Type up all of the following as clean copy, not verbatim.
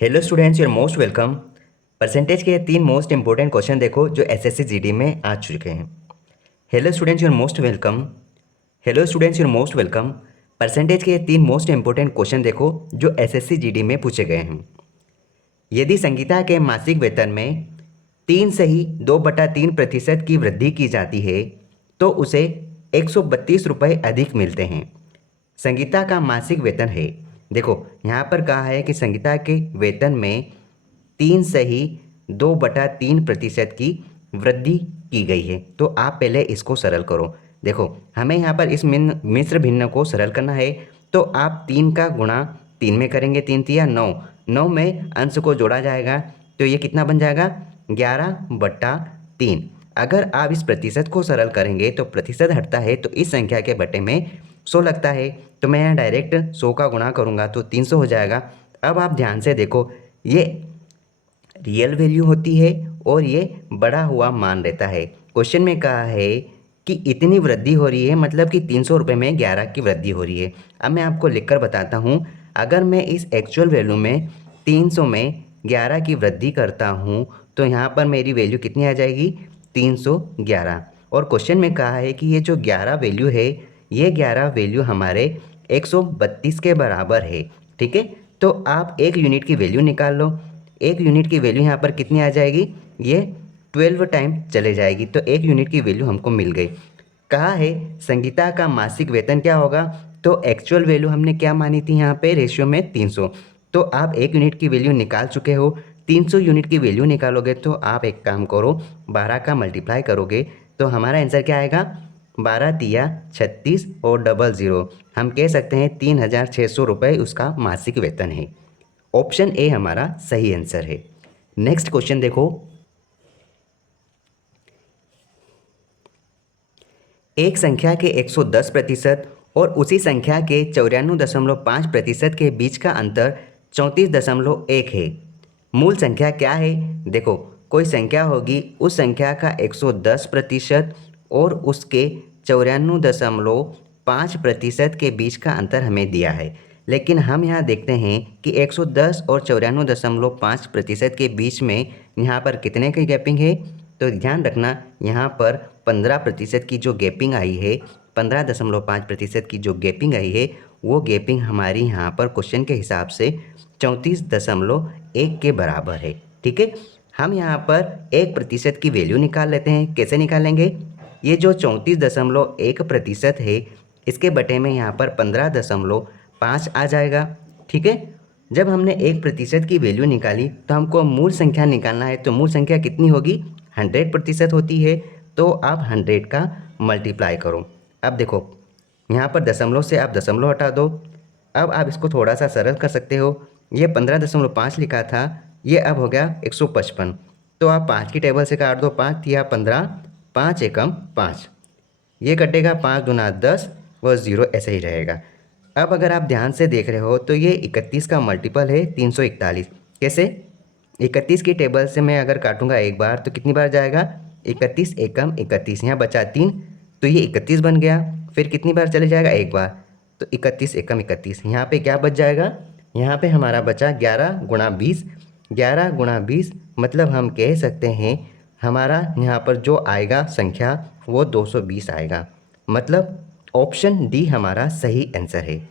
Hello students, your most welcome. Percentage के 3 most important question देखो जो एसएससी जीडी में आ चुके हैं। Hello students, your most welcome. Hello students, your most welcome. Percentage के 3 मोस्ट इंपॉर्टेंट क्वेश्चन देखो जो एसएससी जीडी में पूछे गए हैं। यदि संगीता के मासिक वेतन में 3 से ही 2/3% की वृद्धि की जाती है तो उसे 132 रुपये अधिक मिलते हैं। संगीता का मासिक वेतन है, देखो यहाँ पर कहा है कि संगीता के वेतन में 3 से ही 2/3% की वृद्धि की गई है। तो आप पहले इसको सरल करो। देखो हमें यहाँ पर इस मिश्र भिन्न को सरल करना है, तो आप 3 का गुणा 3 में करेंगे, 3 × 9, 9 में अंश को जोड़ा जाएगा तो ये कितना बन जाएगा 11/3। अगर आप इस प्रतिशत को सरल करेंगे तो प्रतिशत हटता है तो इस संख्या के बटे में 100 लगता है, तो मैं यहाँ डायरेक्ट 100 का गुणा करूँगा तो 300 हो जाएगा। अब आप ध्यान से देखो, ये रियल वैल्यू होती है और ये बढ़ा हुआ मान रहता है। क्वेश्चन में कहा है कि इतनी वृद्धि हो रही है, मतलब कि 300 रुपये में 11 की वृद्धि हो रही है। अब मैं आपको लिखकर बताता हूँ। अगर मैं इस एक्चुअल वैल्यू में 300 में 11 की वृद्धि करता हूँ तो यहाँ पर मेरी वैल्यू कितनी आ जाएगी 311। और क्वेश्चन में कहा है कि ये जो 11 वैल्यू है, ये 11 वैल्यू हमारे 132 के बराबर है। ठीक है, तो आप 1 यूनिट की वैल्यू निकाल लो। 1 यूनिट की वैल्यू यहाँ पर कितनी आ जाएगी, ये 12 टाइम चले जाएगी, तो 1 यूनिट की वैल्यू हमको मिल गई। कहा है संगीता का मासिक वेतन क्या होगा, तो एक्चुअल वैल्यू हमने क्या मानी थी यहाँ पे रेशियो में 300। तो आप 1 यूनिट की वैल्यू निकाल चुके हो, 300 यूनिट की वैल्यू निकालोगे तो आप एक काम करो, 12 का मल्टीप्लाई करोगे तो हमारा आंसर क्या आएगा 12×3 = 36 और 00। हम कह सकते हैं 3600 रुपये उसका मासिक वेतन है। ऑप्शन ए हमारा सही आंसर है। नेक्स्ट क्वेश्चन देखो, एक संख्या के 110% और उसी संख्या के 94.5% के बीच का अंतर 34.1 है। मूल संख्या क्या है, देखो कोई संख्या होगी, उस संख्या का 110% और उसके 94.5% के बीच का अंतर हमें दिया है। लेकिन हम यहाँ देखते हैं कि 110 और 94.5% के बीच में यहाँ पर कितने की गैपिंग है, तो ध्यान रखना यहाँ पर 15% की जो गैपिंग आई है, 15.5% की जो गैपिंग आई है, वो गैपिंग हमारी यहाँ पर क्वेश्चन के हिसाब से 34.1 के बराबर है। ठीक है, हम यहाँ पर 1% की वैल्यू निकाल लेते हैं। कैसे निकालेंगे, ये जो 34.1% है, इसके बटे में यहाँ पर 15.5 आ जाएगा। ठीक है, जब हमने 1% की वैल्यू निकाली तो हमको मूल संख्या निकालना है, तो मूल संख्या कितनी होगी 100% होती है, तो आप 100 का मल्टीप्लाई करो। अब देखो यहाँ पर दशमलव से आप दशमलव हटा दो। अब आप इसको थोड़ा सा सरल कर सकते हो, ये 15.5 लिखा था, ये अब हो गया 155। तो आप 5 की टेबल से काट दो, 5 या 15, 5 एकम 5, ये कटेगा 5 दूना 10 व 0 ऐसे ही रहेगा। अब अगर आप ध्यान से देख रहे हो तो ये 31 का मल्टीपल है 341। कैसे, 31 की टेबल से मैं अगर काटूंगा एक बार तो कितनी बार जाएगा 31 एकम 31, यहाँ बचा 3, तो ये 31 बन गया। फिर कितनी बार चले जाएगा एक बार, तो 31 एकम 31, यहाँ पे क्या बच जाएगा, यहाँ पे हमारा बचा 11×20। 11×20 मतलब हम कह सकते हैं हमारा यहाँ पर जो आएगा संख्या वो 220 आएगा। मतलब ऑप्शन डी हमारा सही आंसर है।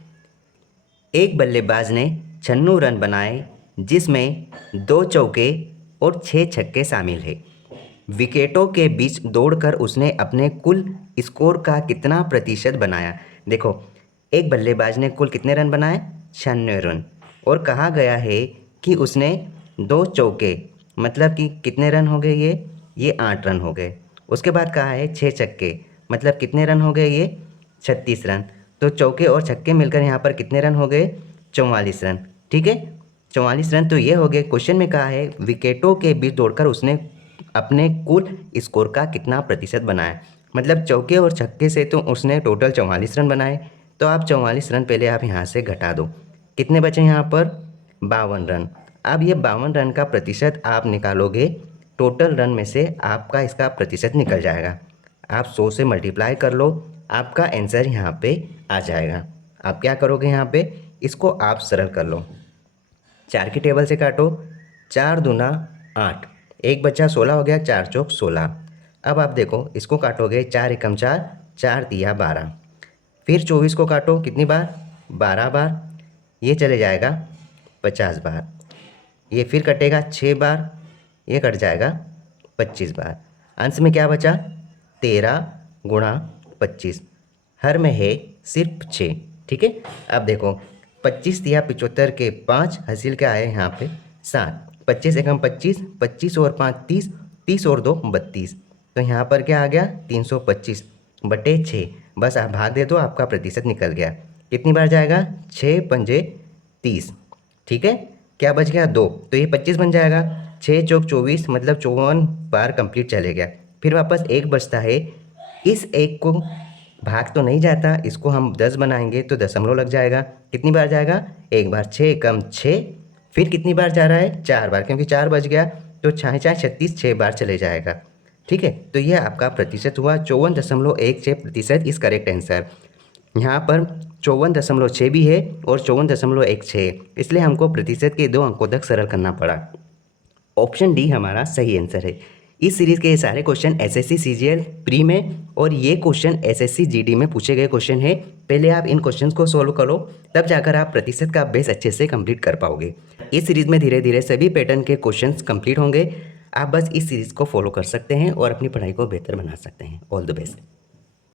एक बल्लेबाज ने 96 रन बनाए जिसमें 2 चौके और 6 छक्के शामिल है। विकेटों के बीच दौड़कर उसने अपने कुल स्कोर का कितना प्रतिशत बनाया। देखो एक बल्लेबाज ने कुल कितने रन बनाए 96 रन, और कहा गया है कि उसने 2 चौके, मतलब कि कितने रन हो गए ये 8 रन हो गए। उसके बाद कहा है 6 छक्के, मतलब कितने रन हो गए ये 36 रन। तो चौके और छक्के मिलकर यहाँ पर कितने रन हो गए 44 रन। ठीक है, 44 रन तो ये हो गए। क्वेश्चन में कहा है विकेटों के बीच दौड़कर उसने अपने कुल स्कोर का कितना प्रतिशत बनाया, मतलब चौके और छक्के से तो उसने टोटल 44 रन बनाए। तो आप 44 रन पहले आप यहाँ से घटा दो, कितने बचे यहाँ पर 52 रन। अब ये 52 रन का प्रतिशत आप निकालोगे, टोटल रन में से आपका इसका प्रतिशत निकल जाएगा। आप 100 से मल्टीप्लाई कर लो, आपका आंसर यहाँ पे आ जाएगा। आप क्या करोगे, यहाँ पे इसको आप सरल कर लो। 4 की टेबल से काटो, 4 दूना 8, एक बचा 16 हो गया, 4 चौक 16। अब आप देखो इसको काटोगे, 4 एकम 4, 4 तिया 12, फिर 24 को काटो कितनी बार, 12 बार, ये चले जाएगा 50 बार, ये फिर कटेगा 6 बार, ये कट जाएगा 25 बार। अंश में क्या बचा, 13 गुणा 25, हर में है सिर्फ 6। ठीक है, अब देखो 25 तिया 75 के 5 हासिल क्या आए यहाँ पे 7, 25 एकम 25, 25 और 5 30, 30 और 2 32, तो यहाँ पर क्या आ गया 325 बटे 6। बस आप भाग दे दो, आपका प्रतिशत निकल गया। कितनी बार जाएगा, 6 पंजे 30। ठीक है, क्या बच गया 2, तो ये 25 बन जाएगा, 6 चौक 24 मतलब 54 बार कंप्लीट चले गया। फिर वापस एक बचता है, इस एक को भाग तो नहीं जाता, इसको हम 10 बनाएंगे तो दशमलव लग जाएगा। कितनी बार जाएगा, एक बार, 6 एकम 6, फिर कितनी बार जा रहा है, 4 बार, क्योंकि 4 बच गया तो 6 4 36, 6 बार चले जाएगा। ठीक है, तो ये आपका प्रतिशत हुआ 54.16%, इस करेक्ट आंसर। यहाँ पर 54.6 भी है और 54.16 है, इसलिए हमको प्रतिशत के 2 अंकों तक सरल करना पड़ा। ऑप्शन डी हमारा सही आंसर है। इस सीरीज़ के ये सारे क्वेश्चन एसएससी सीजीएल प्री में और ये क्वेश्चन एसएससी जीडी में पूछे गए क्वेश्चन है। पहले आप इन क्वेश्चंस को सॉल्व करो, तब जाकर आप प्रतिशत का बेस अच्छे से कंप्लीट कर पाओगे। इस सीरीज़ में धीरे धीरे सभी पैटर्न के क्वेश्चंस कंप्लीट होंगे। आप बस इस सीरीज़ को फॉलो कर सकते हैं और अपनी पढ़ाई को बेहतर बना सकते हैं। All the best.